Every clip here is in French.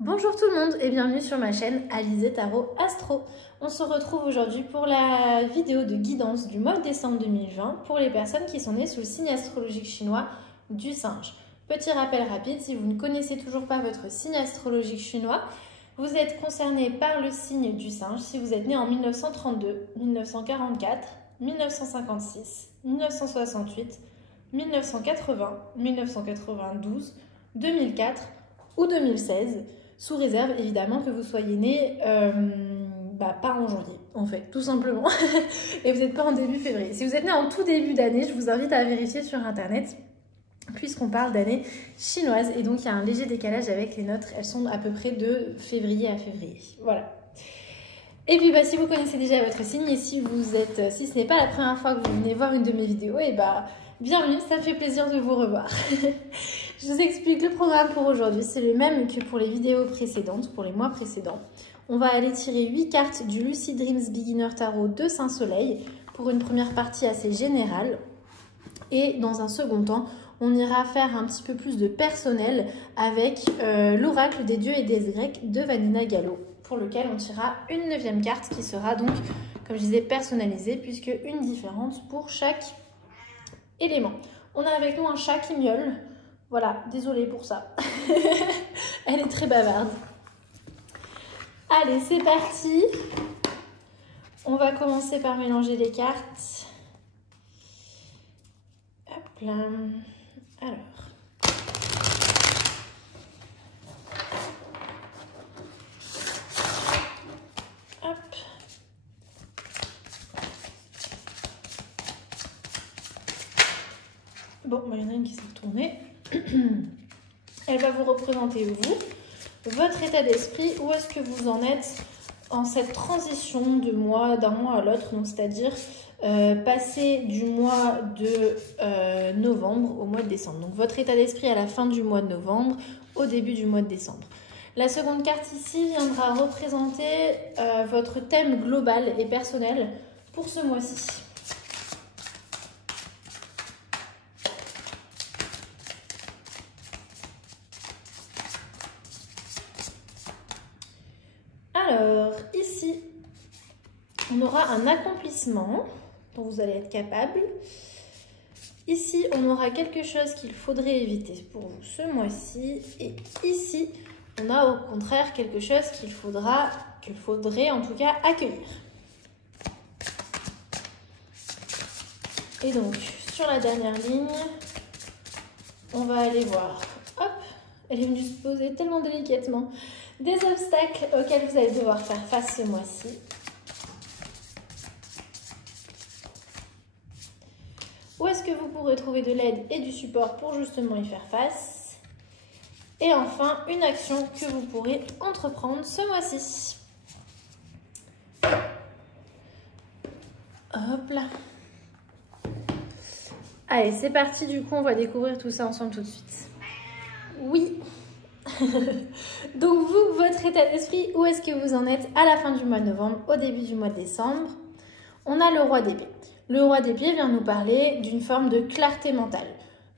Bonjour tout le monde et bienvenue sur ma chaîne Alizé Tarot Astro. On se retrouve aujourd'hui pour la vidéo de guidance du mois de décembre 2020 pour les personnes qui sont nées sous le signe astrologique chinois du singe. Petit rappel rapide, si vous ne connaissez toujours pas votre signe astrologique chinois, vous êtes concerné par le signe du singe si vous êtes né en 1932, 1944, 1956, 1968, 1980, 1992, 2004 ou 2016. Sous réserve évidemment que vous soyez né pas en janvier en fait, tout simplement, et vous n'êtes pas en début février. Si vous êtes né en tout début d'année, je vous invite à vérifier sur internet puisqu'on parle d'année chinoise et donc il y a un léger décalage avec les nôtres, elles sont à peu près de février à février, voilà. Et puis si vous connaissez déjà votre signe et si ce n'est pas la première fois que vous venez voir une de mes vidéos, et bienvenue, ça me fait plaisir de vous revoir. Je vous explique le programme pour aujourd'hui, c'est le même que pour les vidéos précédentes, pour les mois précédents. On va aller tirer 8 cartes du Lucid Dreams Beginner Tarot de Saint-Soleil pour une première partie assez générale. Et dans un second temps, on ira faire un petit peu plus de personnel avec l'oracle des dieux et des Grecs de Vanina Gallo, pour lequel on tirera une 9e carte qui sera donc, comme je disais, personnalisée, puisque une différente pour chaque élément. On a avec nous un chat qui miaule. Voilà, désolée pour ça. Elle est très bavarde. Allez, c'est parti. On va commencer par mélanger les cartes. Hop là. Alors. Hop. Bon, il y en a une qui s'est retournée. Elle va vous représenter vous, votre état d'esprit, où est-ce que vous en êtes en cette transition d'un mois à l'autre, donc c'est-à-dire passer du mois de novembre au mois de décembre. Donc votre état d'esprit à la fin du mois de novembre, au début du mois de décembre. La seconde carte ici viendra représenter votre thème global et personnel pour ce mois-ci. Alors, ici, on aura un accomplissement dont vous allez être capable. Ici, on aura quelque chose qu'il faudrait éviter pour vous ce mois-ci. Et ici, on a au contraire quelque chose qu'il faudrait en tout cas accueillir. Et donc, sur la dernière ligne, on va aller voir. Hop, elle est venue se poser tellement délicatement. Des obstacles auxquels vous allez devoir faire face ce mois-ci. Où est-ce que vous pourrez trouver de l'aide et du support pour justement y faire face? Et enfin, une action que vous pourrez entreprendre ce mois-ci. Hop là. Allez, c'est parti. Du coup, on va découvrir tout ça ensemble tout de suite. Oui. Donc vous, votre état d'esprit, où est-ce que vous en êtes à la fin du mois de novembre, au début du mois de décembre? On a le roi d'épée. Le roi d'épée vient nous parler d'une forme de clarté mentale,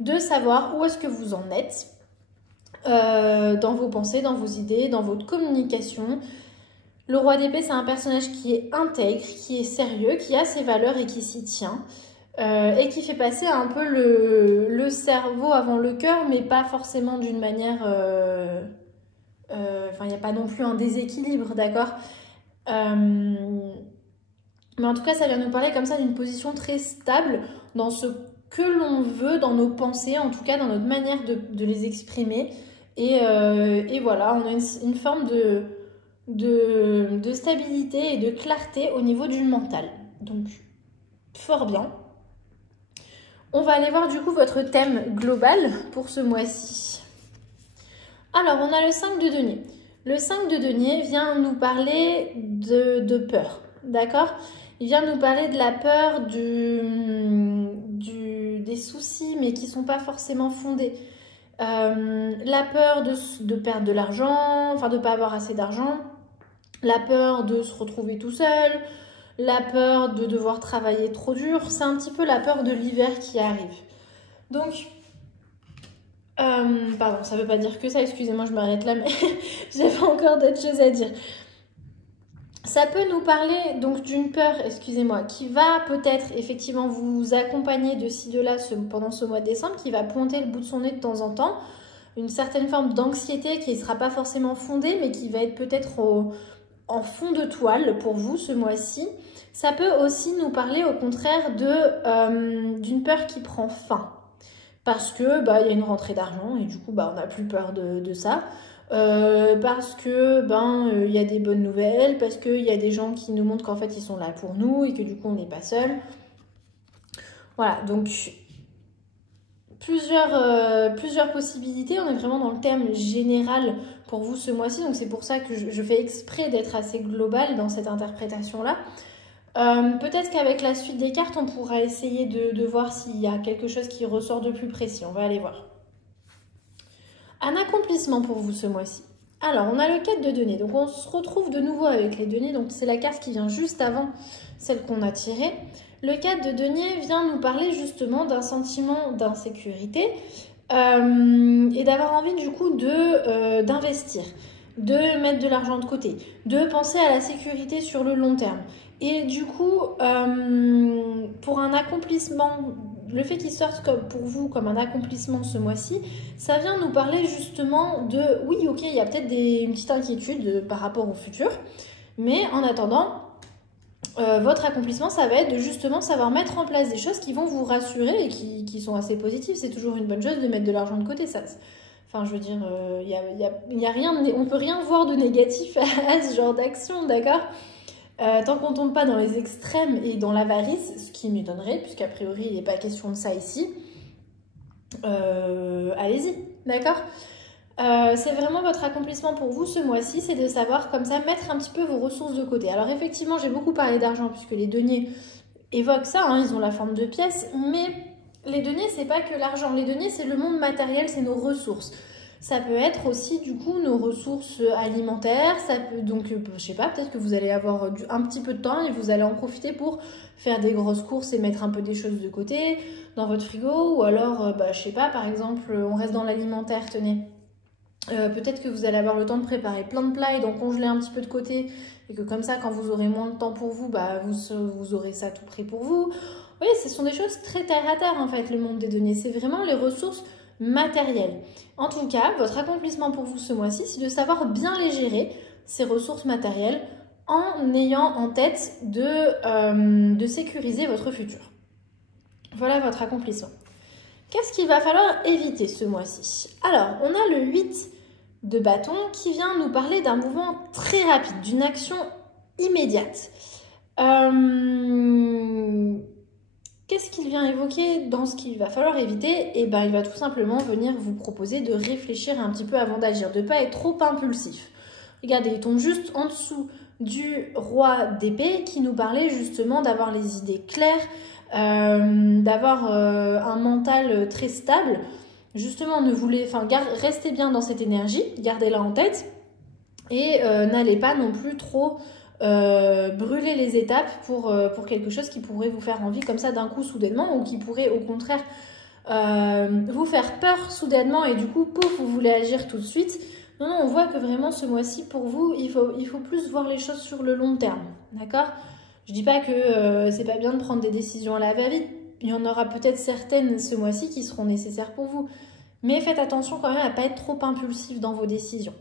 de savoir où est-ce que vous en êtes dans vos pensées, dans vos idées, dans votre communication. Le roi d'épée, c'est un personnage qui est intègre, qui est sérieux, qui a ses valeurs et qui s'y tient. Et qui fait passer un peu le cerveau avant le cœur, mais pas forcément d'une manière... il n'y a pas non plus un déséquilibre, d'accord, mais en tout cas, ça vient nous parler comme ça d'une position très stable dans ce que l'on veut, dans nos pensées, en tout cas dans notre manière de les exprimer. Et voilà, on a une forme de stabilité et de clarté au niveau du mental. Donc, fort bien. On va aller voir du coup votre thème global pour ce mois-ci. Alors, on a le 5 de denier. Le 5 de denier vient nous parler de peur, d'accord? Il vient nous parler de la peur des soucis, mais qui ne sont pas forcément fondés. La peur de perdre de l'argent, enfin de ne pas avoir assez d'argent. La peur de se retrouver tout seul. La peur de devoir travailler trop dur, c'est un petit peu la peur de l'hiver qui arrive. Donc, Pardon, ça veut pas dire que ça, excusez-moi, je m'arrête là, mais j'avais encore d'autres choses à dire. Ça peut nous parler donc d'une peur, excusez-moi, qui va peut-être effectivement vous accompagner de ci, de là pendant ce mois de décembre, qui va pointer le bout de son nez de temps en temps, une certaine forme d'anxiété qui ne sera pas forcément fondée, mais qui va être peut-être en fond de toile pour vous ce mois-ci. Ça peut aussi nous parler au contraire d'une peur qui prend fin. Parce que y a une rentrée d'argent et du coup on n'a plus peur de ça. Parce que y a des bonnes nouvelles, parce qu'il y a des gens qui nous montrent qu'en fait ils sont là pour nous et que du coup on n'est pas seul. Voilà, donc plusieurs possibilités. On est vraiment dans le thème général pour vous ce mois-ci, donc c'est pour ça que je fais exprès d'être assez globale dans cette interprétation-là. Peut-être qu'avec la suite des cartes, on pourra essayer de voir s'il y a quelque chose qui ressort de plus précis. On va aller voir. Un accomplissement pour vous ce mois-ci. Alors, on a le 4 de denier. Donc, on se retrouve de nouveau avec les deniers. Donc, c'est la carte qui vient juste avant celle qu'on a tirée. Le 4 de denier vient nous parler justement d'un sentiment d'insécurité et d'avoir envie du coup d'investir, de mettre de l'argent de côté, de penser à la sécurité sur le long terme. Et du coup, pour un accomplissement, le fait qu'il sorte pour vous comme un accomplissement ce mois-ci, ça vient nous parler justement de, oui, ok, il y a peut-être une petite inquiétude par rapport au futur, mais en attendant, votre accomplissement, ça va être de justement savoir mettre en place des choses qui vont vous rassurer et qui sont assez positives. C'est toujours une bonne chose de mettre de l'argent de côté, ça. Enfin, je veux dire, y a rien, on peut rien voir de négatif à ce genre d'action, d'accord ? Tant qu'on ne tombe pas dans les extrêmes et dans l'avarice, ce qui m'étonnerait, puisqu'a priori il n'est pas question de ça ici, allez-y, d'accord ? C'est vraiment votre accomplissement pour vous ce mois-ci, c'est de savoir comme ça mettre un petit peu vos ressources de côté. Alors effectivement, j'ai beaucoup parlé d'argent puisque les deniers évoquent ça, hein, ils ont la forme de pièces, mais les deniers, c'est pas que l'argent. Les deniers, c'est le monde matériel, c'est nos ressources. Ça peut être aussi du coup nos ressources alimentaires, ça peut donc, je sais pas, peut-être que vous allez avoir un petit peu de temps et vous allez en profiter pour faire des grosses courses et mettre un peu des choses de côté dans votre frigo, ou alors, je sais pas, par exemple, on reste dans l'alimentaire, tenez. Peut-être que vous allez avoir le temps de préparer plein de plats et d'en congeler un petit peu de côté et que comme ça, quand vous aurez moins de temps pour vous, vous aurez ça tout prêt pour vous. Oui, ce sont des choses très terre à terre en fait, le monde des deniers. C'est vraiment les ressources matérielles. En tout cas, votre accomplissement pour vous ce mois-ci, c'est de savoir bien les gérer, ces ressources matérielles, en ayant en tête de sécuriser votre futur. Voilà votre accomplissement. Qu'est-ce qu'il va falloir éviter ce mois-ci? Alors, on a le 8 de bâton qui vient nous parler d'un mouvement très rapide, d'une action immédiate. Qu'est-ce qu'il vient évoquer dans ce qu'il va falloir éviter? Eh bien, il va tout simplement venir vous proposer de réfléchir un petit peu avant d'agir, de ne pas être trop impulsif. Regardez, il tombe juste en dessous du roi d'épée qui nous parlait justement d'avoir les idées claires, d'avoir un mental très stable. Justement, restez bien dans cette énergie, gardez-la en tête et n'allez pas non plus trop brûler les étapes pour quelque chose qui pourrait vous faire envie comme ça d'un coup soudainement, ou qui pourrait au contraire vous faire peur soudainement et du coup, pouf, vous voulez agir tout de suite. Non, on voit que vraiment ce mois-ci, pour vous, il faut plus voir les choses sur le long terme, d'accord ? Je dis pas que c'est pas bien de prendre des décisions à la va-vite. Il y en aura peut-être certaines ce mois-ci qui seront nécessaires pour vous. Mais faites attention quand même à ne pas être trop impulsif dans vos décisions.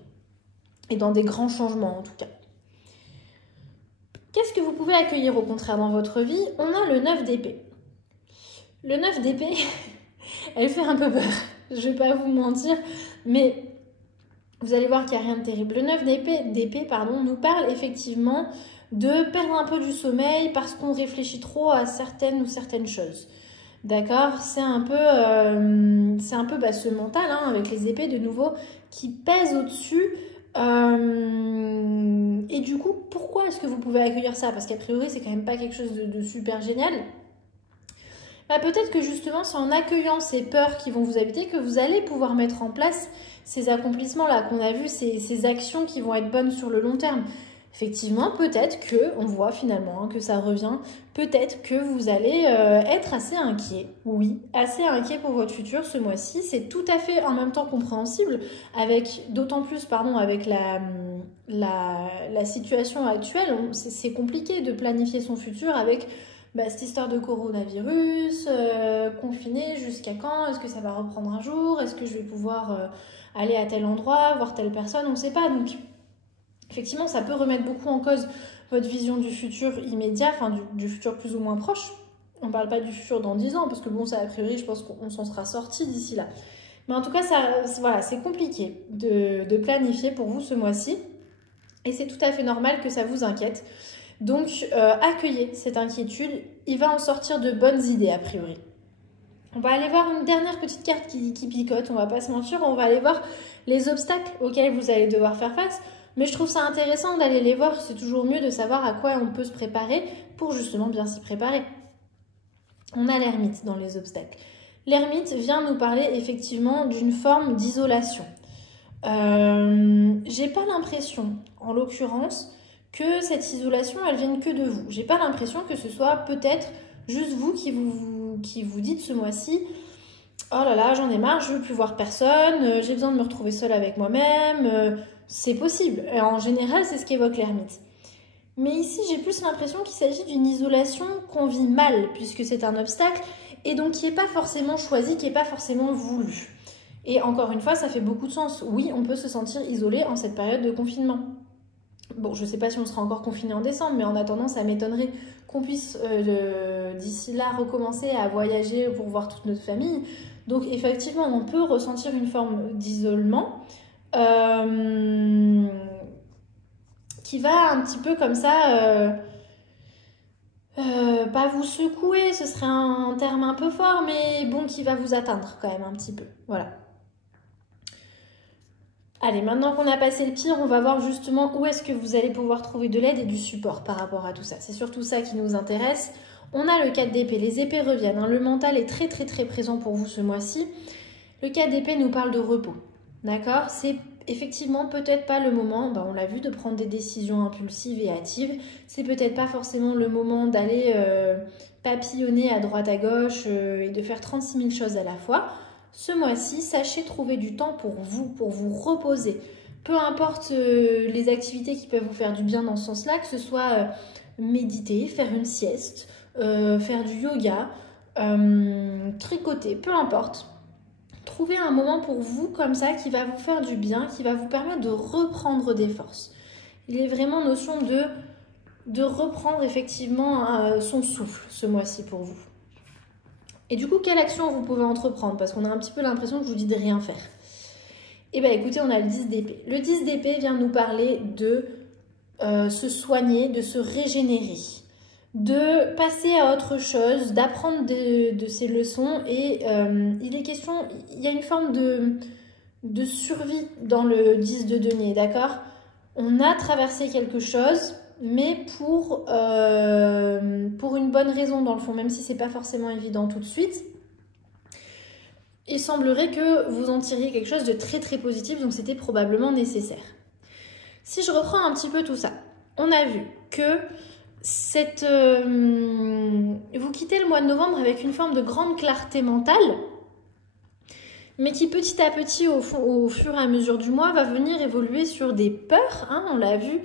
Et dans des grands changements en tout cas. Qu'est-ce que vous pouvez accueillir au contraire dans votre vie? On a le 9 d'épée. Le 9 d'épée, elle fait un peu peur. Je ne vais pas vous mentir, mais vous allez voir qu'il n'y a rien de terrible. Le 9 d'épée, nous parle effectivement de perdre un peu du sommeil parce qu'on réfléchit trop à certaines choses. D'accord? C'est un peu ce mental avec les épées de nouveau qui pèse au-dessus. Et du coup, pourquoi est-ce que vous pouvez accueillir ça? Parce qu'a priori, c'est quand même pas quelque chose de super génial. Peut-être que justement, c'est en accueillant ces peurs qui vont vous habiter que vous allez pouvoir mettre en place ces accomplissements-là qu'on a vus, ces actions qui vont être bonnes sur le long terme. Effectivement, peut-être que, on voit finalement que ça revient, peut-être que vous allez être assez inquiet. Oui, assez inquiet pour votre futur ce mois-ci. C'est tout à fait en même temps compréhensible, avec d'autant plus, pardon, avec la situation actuelle. C'est compliqué de planifier son futur avec cette histoire de coronavirus, confiné jusqu'à quand? Est-ce que ça va reprendre un jour? Est-ce que je vais pouvoir aller à tel endroit, voir telle personne? On ne sait pas, donc... Effectivement, ça peut remettre beaucoup en cause votre vision du futur immédiat, enfin du futur plus ou moins proche. On ne parle pas du futur dans 10 ans, parce que bon, ça a priori, je pense qu'on s'en sera sorti d'ici là. Mais en tout cas, voilà, c'est compliqué de planifier pour vous ce mois-ci. Et c'est tout à fait normal que ça vous inquiète. Donc, accueillez cette inquiétude. Il va en sortir de bonnes idées, a priori. On va aller voir une dernière petite carte qui picote, on ne va pas se mentir. On va aller voir les obstacles auxquels vous allez devoir faire face. Mais je trouve ça intéressant d'aller les voir, c'est toujours mieux de savoir à quoi on peut se préparer pour justement bien s'y préparer. On a l'ermite dans les obstacles. L'ermite vient nous parler effectivement d'une forme d'isolation. J'ai pas l'impression, en l'occurrence, que cette isolation, elle vienne que de vous. J'ai pas l'impression que ce soit peut-être juste vous qui vous dites ce mois-ci « Oh là là, j'en ai marre, je veux plus voir personne, j'ai besoin de me retrouver seule avec moi-même. » C'est possible. En général, c'est ce qu'évoque l'ermite. Mais ici, j'ai plus l'impression qu'il s'agit d'une isolation qu'on vit mal, puisque c'est un obstacle, et donc qui n'est pas forcément choisi, qui n'est pas forcément voulu. Et encore une fois, ça fait beaucoup de sens. Oui, on peut se sentir isolé en cette période de confinement. Bon, je ne sais pas si on sera encore confiné en décembre, mais en attendant, ça m'étonnerait qu'on puisse d'ici là recommencer à voyager pour voir toute notre famille. Donc effectivement, on peut ressentir une forme d'isolement qui va un petit peu comme ça, pas vous secouer, ce serait un terme un peu fort, mais bon, qui va vous atteindre quand même un petit peu. Voilà. Allez, maintenant qu'on a passé le pire, on va voir justement où est-ce que vous allez pouvoir trouver de l'aide et du support par rapport à tout ça. C'est surtout ça qui nous intéresse. On a le 4 d'épée, les épées reviennent, hein. Le mental est très très très présent pour vous ce mois-ci. Le 4 d'épée nous parle de repos, d'accord? C'est effectivement peut-être pas le moment, on l'a vu, de prendre des décisions impulsives et hâtives. C'est peut-être pas forcément le moment d'aller papillonner à droite à gauche et de faire 36 000 choses à la fois. Ce mois-ci, sachez trouver du temps pour vous reposer. Peu importe les activités qui peuvent vous faire du bien dans ce sens-là, que ce soit méditer, faire une sieste, faire du yoga, tricoter, peu importe. Trouvez un moment pour vous comme ça qui va vous faire du bien, qui va vous permettre de reprendre des forces. Il est vraiment notion de reprendre effectivement son souffle ce mois-ci pour vous. Et du coup, quelle action vous pouvez entreprendre? Parce qu'on a un petit peu l'impression que je vous dis de rien faire. Eh bien écoutez, on a le 10 d'épée. Le 10 d'épée vient nous parler de se soigner, de se régénérer, de passer à autre chose, d'apprendre de ses leçons. Et il est question, il y a une forme de survie dans le 10 de denier, d'accord? On a traversé quelque chose, mais pour une bonne raison dans le fond, même si c'est pas forcément évident tout de suite. Il semblerait que vous en tiriez quelque chose de très très positif, donc c'était probablement nécessaire. Si je reprends un petit peu tout ça, on a vu que vous quittez le mois de novembre avec une forme de grande clarté mentale, mais qui petit à petit, au fur et à mesure du mois, va venir évoluer sur des peurs, hein, on l'a vu,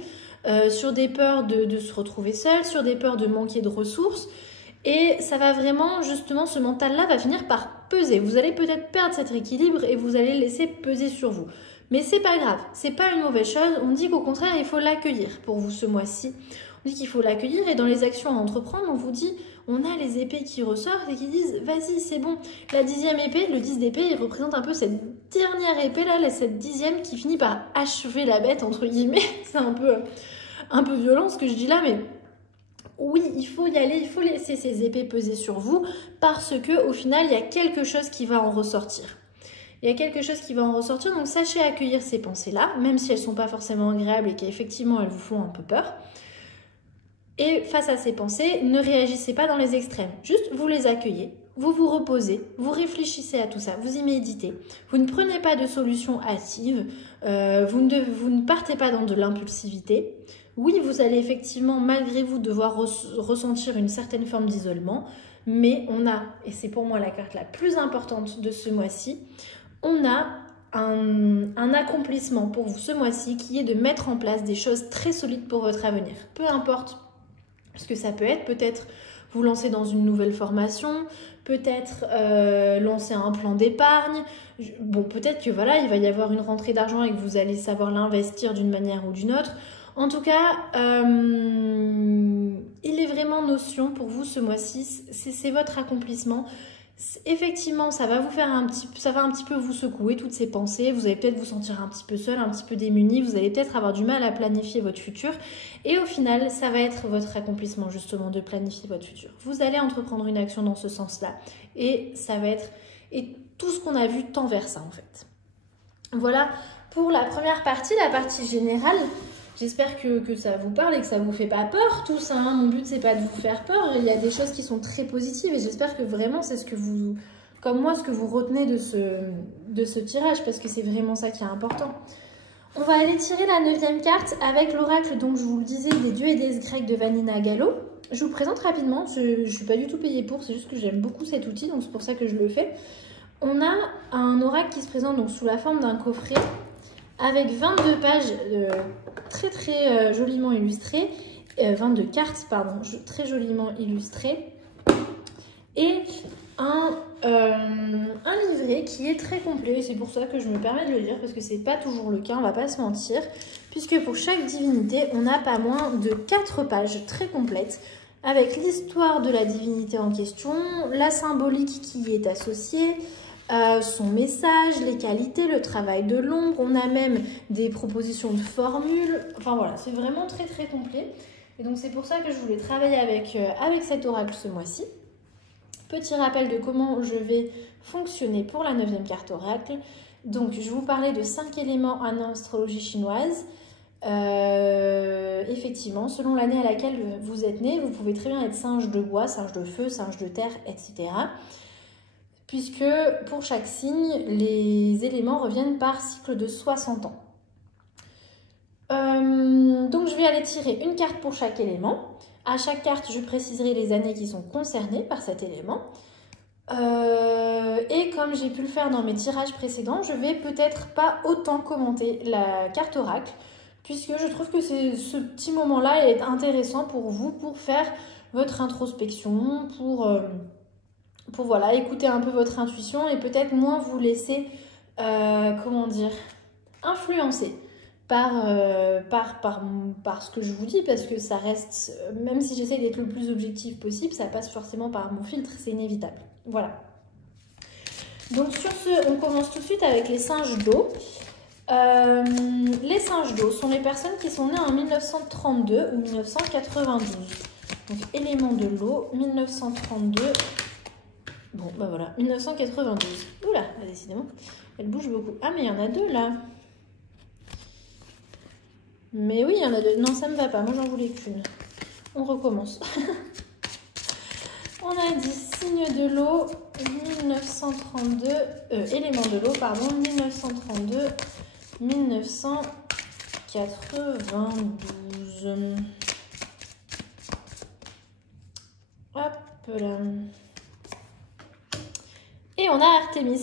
sur des peurs de se retrouver seul, sur des peurs de manquer de ressources. Et ça va vraiment, justement, ce mental-là va finir par peser. Vous allez peut-être perdre cet équilibre et vous allez le laisser peser sur vous. Mais c'est pas grave, c'est pas une mauvaise chose. On dit qu'au contraire, il faut l'accueillir pour vous ce mois-ci. On dit qu'il faut l'accueillir et dans les actions à entreprendre, on vous dit, on a les épées qui ressortent et qui disent, vas-y, c'est bon. La 10e épée, le 10 d'épée, il représente un peu cette dernière épée là, cette 10e qui finit par achever la bête, entre guillemets. C'est un peu violent ce que je dis là, mais oui, il faut y aller, il faut laisser ces épées peser sur vous parce que au final, il y a quelque chose qui va en ressortir. Il y a quelque chose qui va en ressortir, donc sachez accueillir ces pensées-là, même si elles ne sont pas forcément agréables et qu'effectivement elles vous font un peu peur. Et face à ces pensées, ne réagissez pas dans les extrêmes, juste vous les accueillez. vous vous reposez, vous réfléchissez à tout ça, vous y méditez. Vous ne prenez pas de solution hâtive, vous ne partez pas dans de l'impulsivité. Oui, vous allez effectivement, malgré vous, devoir ressentir une certaine forme d'isolement, mais on a, et c'est pour moi la carte la plus importante de ce mois-ci, on a un accomplissement pour vous ce mois-ci qui est de mettre en place des choses très solides pour votre avenir. Peu importe ce que ça peut être, peut-être vous lancer dans une nouvelle formation, peut-être lancer un plan d'épargne. Bon, peut-être que voilà, il va y avoir une rentrée d'argent et que vous allez savoir l'investir d'une manière ou d'une autre. En tout cas, il est vraiment notion pour vous ce mois-ci, c'est votre accomplissement. Effectivement, ça va un petit peu vous secouer toutes ces pensées. Vous allez peut-être vous sentir un petit peu seul, un petit peu démuni. Vous allez peut-être avoir du mal à planifier votre futur. Et au final, ça va être votre accomplissement justement de planifier votre futur. Vous allez entreprendre une action dans ce sens-là. Et ça va être... Et tout ce qu'on a vu tend vers ça en fait. Voilà pour la première partie, la partie générale. J'espère que ça vous parle et que ça vous fait pas peur tout ça. Hein. Mon but, c'est pas de vous faire peur. Il y a des choses qui sont très positives et j'espère que vraiment c'est ce que vous, comme moi, ce que vous retenez de ce tirage parce que c'est vraiment ça qui est important. On va aller tirer la 9e carte avec l'oracle, donc je vous le disais, des dieux et déesses grecs de Vanina Gallo. Je vous présente rapidement, je ne suis pas du tout payée pour, c'est juste que j'aime beaucoup cet outil, donc c'est pour ça que je le fais. On a un oracle qui se présente donc sous la forme d'un coffret avec 22 pages très joliment illustrées, 22 cartes, pardon, très joliment illustrées, et un livret qui est très complet, et c'est pour ça que je me permets de le lire, parce que c'est pas toujours le cas, on va pas se mentir, puisque pour chaque divinité, on a pas moins de 4 pages très complètes, avec l'histoire de la divinité en question, la symbolique qui y est associée, son message, les qualités, le travail de l'ombre, on a même des propositions de formules, enfin voilà, c'est vraiment très complet. Et donc c'est pour ça que je voulais travailler avec cet oracle ce mois-ci. Petit rappel de comment je vais fonctionner pour la 9e carte oracle. Donc je vais vous parler de 5 éléments en astrologie chinoise. Effectivement, selon l'année à laquelle vous êtes né, vous pouvez très bien être singe de bois, singe de feu, singe de terre, etc. Puisque pour chaque signe, les éléments reviennent par cycle de 60 ans. Donc je vais aller tirer une carte pour chaque élément. À chaque carte, je préciserai les années qui sont concernées par cet élément. Et comme j'ai pu le faire dans mes tirages précédents, je vais peut-être pas autant commenter la carte oracle, puisque je trouve que ce petit moment-là est intéressant pour vous, pour faire votre introspection, pour voilà, écouter un peu votre intuition et peut-être moins vous laisser, comment dire, influencer par ce que je vous dis, parce que ça reste, même si j'essaie d'être le plus objectif possible, ça passe forcément par mon filtre, c'est inévitable. Voilà. Donc sur ce, on commence tout de suite avec les singes d'eau. Les singes d'eau sont les personnes qui sont nées en 1932 ou 1992. Donc élément de l'eau, 1932... Bon, bah voilà, 1992. Oula, décidément, elle bouge beaucoup. Ah, mais il y en a deux, là. Mais oui, il y en a deux. Non, ça me va pas. Moi, j'en voulais qu'une. On recommence. On a dit signe de l'eau, 1932... élément de l'eau, pardon, 1932, 1992. Hop là. Et on a Artémis,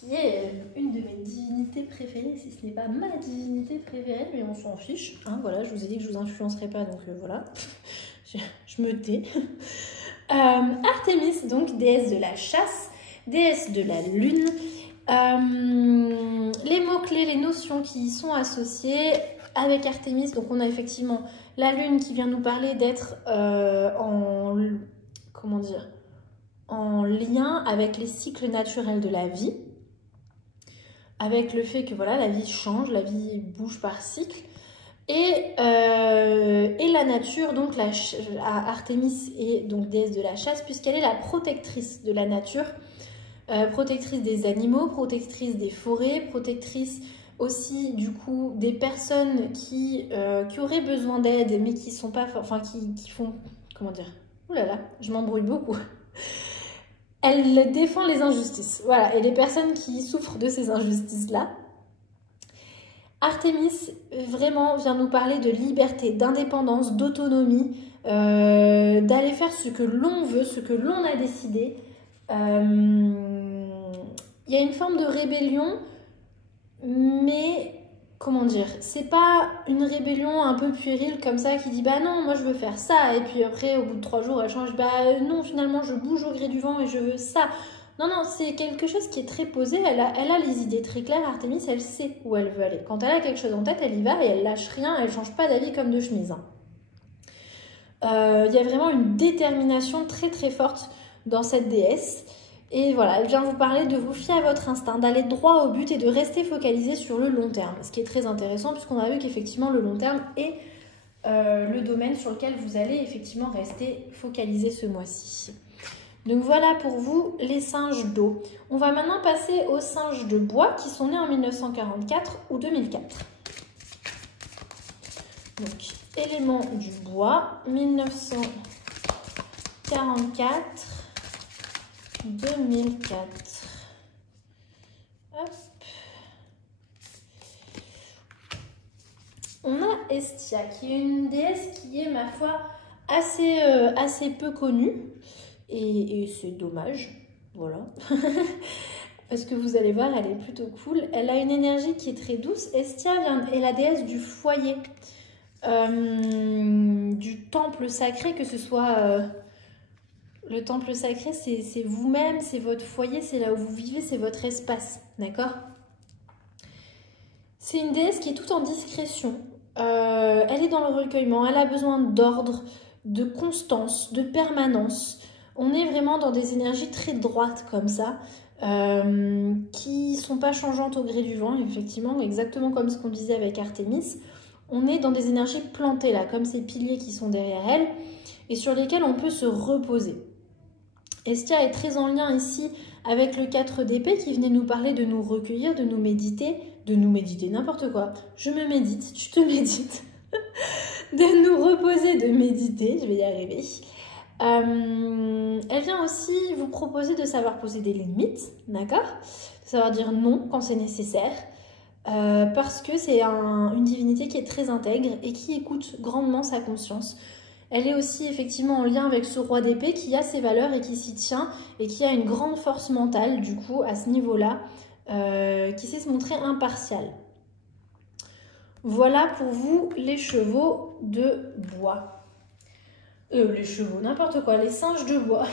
qui est une de mes divinités préférées, si ce n'est pas ma divinité préférée, mais on s'en fiche. Hein, voilà, je vous ai dit que je ne vous influencerai pas, donc voilà, je me tais. Artémis, donc déesse de la chasse, déesse de la lune. Les mots-clés, les notions qui y sont associées avec Artémis, donc on a effectivement la lune qui vient nous parler d'être comment dire, en lien avec les cycles naturels de la vie, avec le fait que voilà, la vie change, la vie bouge par cycle, et la nature, donc Artémis est donc déesse de la chasse, puisqu'elle est la protectrice de la nature, protectrice des animaux, protectrice des forêts, protectrice aussi du coup des personnes qui auraient besoin d'aide, mais qui sont pas, enfin qui font, comment dire, oh là là, je m'embrouille beaucoup. Elle défend les injustices. Voilà, et les personnes qui souffrent de ces injustices-là. Artémis, vraiment, vient nous parler de liberté, d'indépendance, d'autonomie, d'aller faire ce que l'on veut, ce que l'on a décidé. Il y a une forme de rébellion, mais comment dire, c'est pas une rébellion un peu puérile comme ça qui dit bah non, moi je veux faire ça, et puis après au bout de 3 jours elle change, bah non, finalement je bouge au gré du vent et je veux ça. Non, non, c'est quelque chose qui est très posé, elle a les idées très claires, Artémis, elle sait où elle veut aller. Quand elle a quelque chose en tête, elle y va et elle lâche rien, elle change pas d'avis comme de chemise. Il y a vraiment une détermination très très forte dans cette déesse. Et voilà, elle vient vous parler de vous fier à votre instinct, d'aller droit au but et de rester focalisé sur le long terme. Ce qui est très intéressant puisqu'on a vu qu'effectivement le long terme est le domaine sur lequel vous allez effectivement rester focalisé ce mois-ci. Donc voilà pour vous les singes d'eau. On va maintenant passer aux singes de bois qui sont nés en 1944 ou 2004. Donc éléments du bois, 1944, 2004. Hop. On a Hestia, qui est une déesse qui est, ma foi, assez peu connue. Et c'est dommage, voilà. Parce que vous allez voir, elle est plutôt cool. Elle a une énergie qui est très douce. Hestia est la déesse du foyer, du temple sacré, que ce soit... le temple sacré, c'est vous-même, c'est votre foyer, c'est là où vous vivez, c'est votre espace, d'accord? C'est une déesse qui est toute en discrétion. Elle est dans le recueillement, elle a besoin d'ordre, de constance, de permanence. On est vraiment dans des énergies très droites comme ça, qui ne sont pas changeantes au gré du vent, effectivement, exactement comme ce qu'on disait avec Artémis. On est dans des énergies plantées là, comme ces piliers qui sont derrière elle, et sur lesquels on peut se reposer. Hestia est très en lien ici avec le 4 d'épée qui venait nous parler de nous recueillir, de nous méditer, n'importe quoi. Je me médite, tu te médites, de nous reposer, de méditer, je vais y arriver. Elle vient aussi vous proposer de savoir poser des limites, d'accord? De savoir dire non quand c'est nécessaire, parce que c'est une divinité qui est très intègre et qui écoute grandement sa conscience. Elle est aussi effectivement en lien avec ce roi d'épée qui a ses valeurs et qui s'y tient et qui a une grande force mentale du coup à ce niveau-là, qui sait se montrer impartial. Voilà pour vous les chevaux de bois. Les chevaux, n'importe quoi, les singes de bois.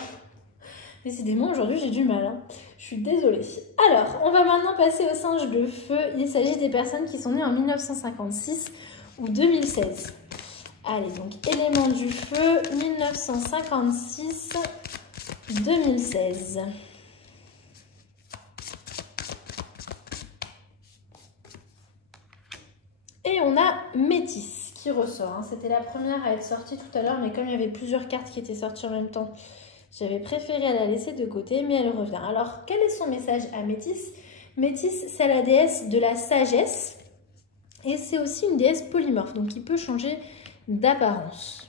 Décidément, aujourd'hui, j'ai du mal. Hein. Je suis désolée. Alors, on va maintenant passer aux singes de feu. Il s'agit des personnes qui sont nées en 1956 ou 2016. Allez, donc, éléments du feu, 1956-2016. Et on a Métis qui ressort. Hein. C'était la première à être sortie tout à l'heure, mais comme il y avait plusieurs cartes qui étaient sorties en même temps, j'avais préféré la laisser de côté, mais elle revient. Alors, quel est son message à Métis? Métis, c'est la déesse de la sagesse et c'est aussi une déesse polymorphe, donc qui peut changer d'apparence.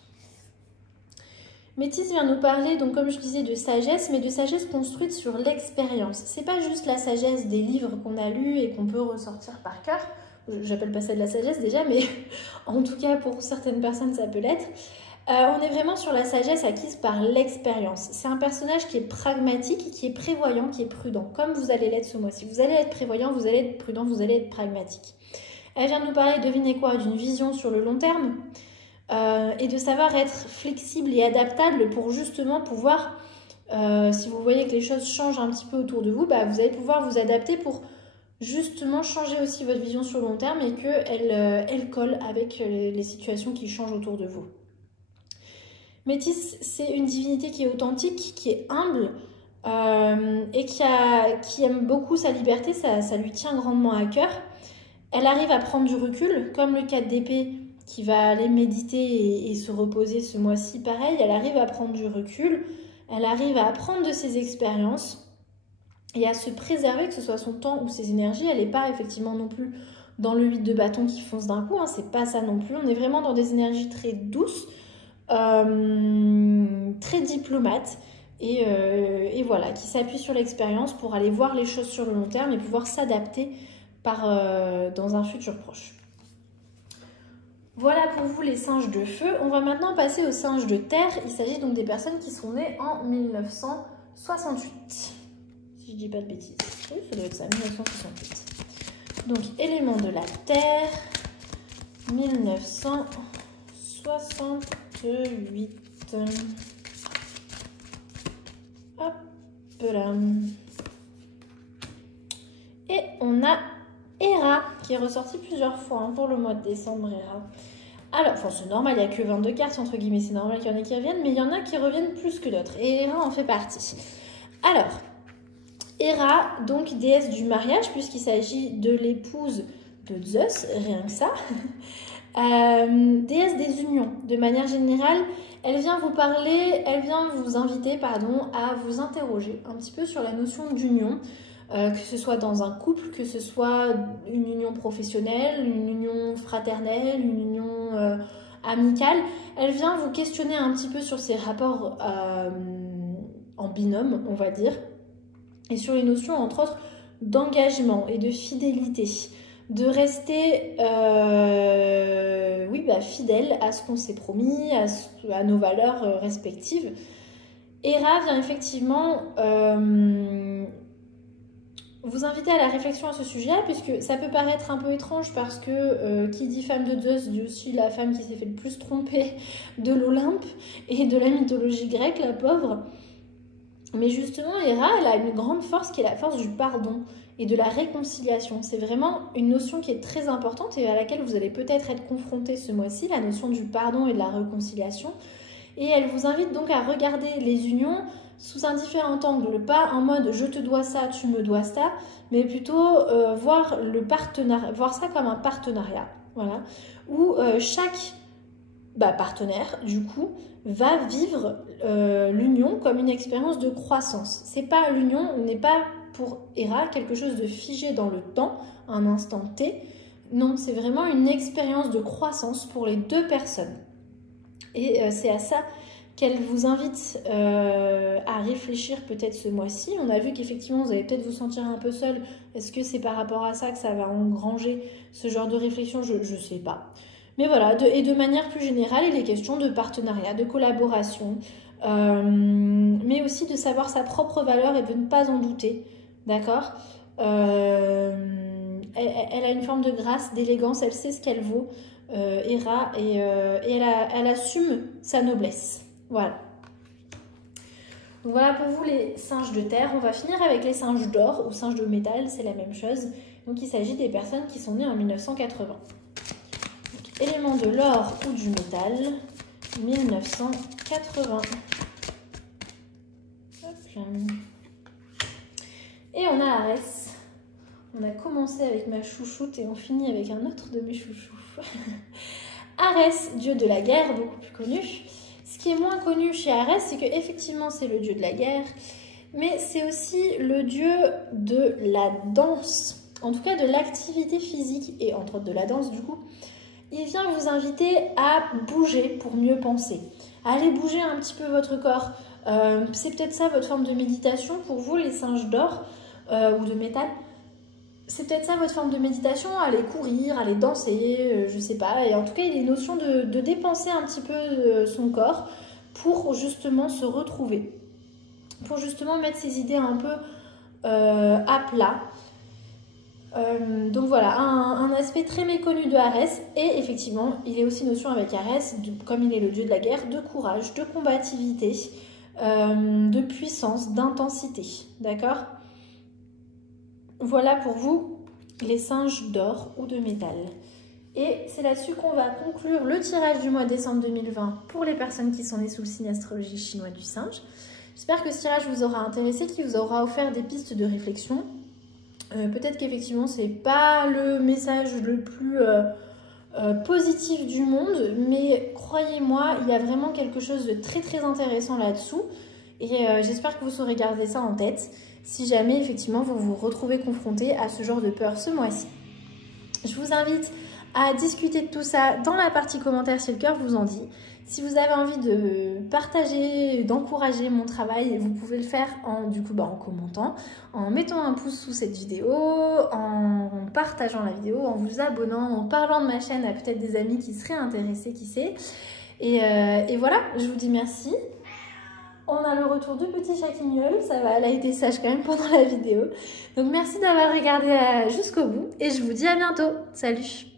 Métis vient nous parler, donc comme je disais, de sagesse, mais de sagesse construite sur l'expérience. C'est pas juste la sagesse des livres qu'on a lus et qu'on peut ressortir par cœur. J'appelle pas ça de la sagesse déjà, mais en tout cas pour certaines personnes ça peut l'être. On est vraiment sur la sagesse acquise par l'expérience. C'est un personnage qui est pragmatique, qui est prévoyant, qui est prudent, comme vous allez l'être ce mois-ci. Vous allez être prévoyant, vous allez être prudent, vous allez être pragmatique. Elle vient nous parler, devinez quoi, d'une vision sur le long terme et de savoir être flexible et adaptable pour justement pouvoir, si vous voyez que les choses changent un petit peu autour de vous, bah, vous allez pouvoir vous adapter pour justement changer aussi votre vision sur le long terme et qu'elle colle avec les situations qui changent autour de vous. Métis, c'est une divinité qui est authentique, qui est humble et qui aime beaucoup sa liberté, ça lui tient grandement à cœur. Elle arrive à prendre du recul, comme le 4 d'épée qui va aller méditer et se reposer ce mois-ci, pareil, elle arrive à prendre du recul, elle arrive à apprendre de ses expériences et à se préserver, que ce soit son temps ou ses énergies. Elle n'est pas effectivement non plus dans le 8 de bâton qui fonce d'un coup, hein, c'est pas ça non plus. On est vraiment dans des énergies très douces, très diplomates, et voilà, qui s'appuie sur l'expérience pour aller voir les choses sur le long terme et pouvoir s'adapter dans un futur proche. Voilà pour vous les singes de feu. On va maintenant passer aux singes de terre. Il s'agit donc des personnes qui sont nées en 1968. Si je dis pas de bêtises. Oui, ça doit être ça, 1968. Donc, élément de la terre, 1968. Hop là. Et on a Héra qui est ressorti plusieurs fois pour le mois de décembre. Héra. Alors, enfin, c'est normal, il n'y a que 22 cartes entre guillemets, c'est normal qu'il y en ait qui reviennent, mais il y en a qui reviennent plus que d'autres. Et Héra en fait partie. Alors, Héra, donc déesse du mariage, puisqu'il s'agit de l'épouse de Zeus, rien que ça. Déesse des unions. De manière générale, elle vient vous parler, elle vient vous inviter, pardon, à vous interroger un petit peu sur la notion d'union. Que ce soit dans un couple, que ce soit une union professionnelle, une union fraternelle, une union amicale. Elle vient vous questionner un petit peu sur ces rapports en binôme, on va dire, et sur les notions, entre autres, d'engagement et de fidélité, de rester fidèle à ce qu'on s'est promis, à nos valeurs respectives. Héra vient effectivement vous inviter à la réflexion à ce sujet-là, puisque ça peut paraître un peu étrange parce que qui dit femme de Zeus dit aussi la femme qui s'est fait le plus tromper de l'Olympe et de la mythologie grecque, la pauvre. Mais justement, Héra, elle a une grande force qui est la force du pardon et de la réconciliation. C'est vraiment une notion qui est très importante et à laquelle vous allez peut-être être confronté ce mois-ci, la notion du pardon et de la réconciliation. Et elle vous invite donc à regarder les unions sous un différent angle, pas en mode je te dois ça, tu me dois ça, mais plutôt voir ça comme un partenariat, voilà, où chaque partenaire du coup va vivre l'union comme une expérience de croissance. L'union n'est pas pour Héra quelque chose de figé dans le temps, un instant T. Non, c'est vraiment une expérience de croissance pour les deux personnes. Et c'est à ça qu'elle vous invite à réfléchir peut-être ce mois-ci. On a vu qu'effectivement, vous allez peut-être vous sentir un peu seul. Est-ce que c'est par rapport à ça que ça va engranger ce genre de réflexion? Je ne sais pas. Mais voilà, et de manière plus générale, il est question de partenariat, de collaboration, mais aussi de savoir sa propre valeur et de ne pas en douter, d'accord? Elle a une forme de grâce, d'élégance, elle sait ce qu'elle vaut, Héra, et elle assume sa noblesse. Voilà. Donc voilà pour vous les singes de terre. On va finir avec les singes d'or ou singes de métal, c'est la même chose. Donc il s'agit des personnes qui sont nées en 1980. Donc, élément de l'or ou du métal, 1980. Hop là. Et on a Arès. On a commencé avec ma chouchoute et on finit avec un autre de mes chouchous. Arès, dieu de la guerre, beaucoup plus connu. Ce qui est moins connu chez Arès, c'est qu'effectivement c'est le dieu de la guerre, mais c'est aussi le dieu de la danse, en tout cas de l'activité physique et entre autres de la danse du coup. Il vient vous inviter à bouger pour mieux penser, à aller bouger un petit peu votre corps. C'est peut-être ça votre forme de méditation pour vous les singes d'or ou de métal. C'est peut-être ça votre forme de méditation, aller courir, aller danser, je sais pas. Et en tout cas, il y a une notion de dépenser un petit peu son corps pour justement se retrouver. Pour justement mettre ses idées un peu à plat. Donc voilà, un aspect très méconnu de Arès. Et effectivement, il y a aussi notion avec Arès, comme il est le dieu de la guerre, de courage, de combativité, de puissance, d'intensité. D'accord ? Voilà pour vous les singes d'or ou de métal. Et c'est là-dessus qu'on va conclure le tirage du mois de décembre 2020 pour les personnes qui sont nées sous le signe astrologique chinois du singe. J'espère que ce tirage vous aura intéressé, qu'il vous aura offert des pistes de réflexion. Peut-être qu'effectivement c'est pas le message le plus positif du monde, mais croyez-moi, il y a vraiment quelque chose de très très intéressant là-dessous. Et j'espère que vous saurez garder ça en tête si jamais effectivement vous vous retrouvez confronté à ce genre de peur ce mois-ci. Je vous invite à discuter de tout ça dans la partie commentaires si le cœur vous en dit. Si vous avez envie de partager, d'encourager mon travail, vous pouvez le faire en commentant, en mettant un pouce sous cette vidéo, en partageant la vidéo, en vous abonnant, en parlant de ma chaîne à peut-être des amis qui seraient intéressés, qui sait. Et voilà, je vous dis merci. On a le retour du petit chat qui miaule, ça va, elle a été sage quand même pendant la vidéo. Donc merci d'avoir regardé jusqu'au bout et je vous dis à bientôt. Salut!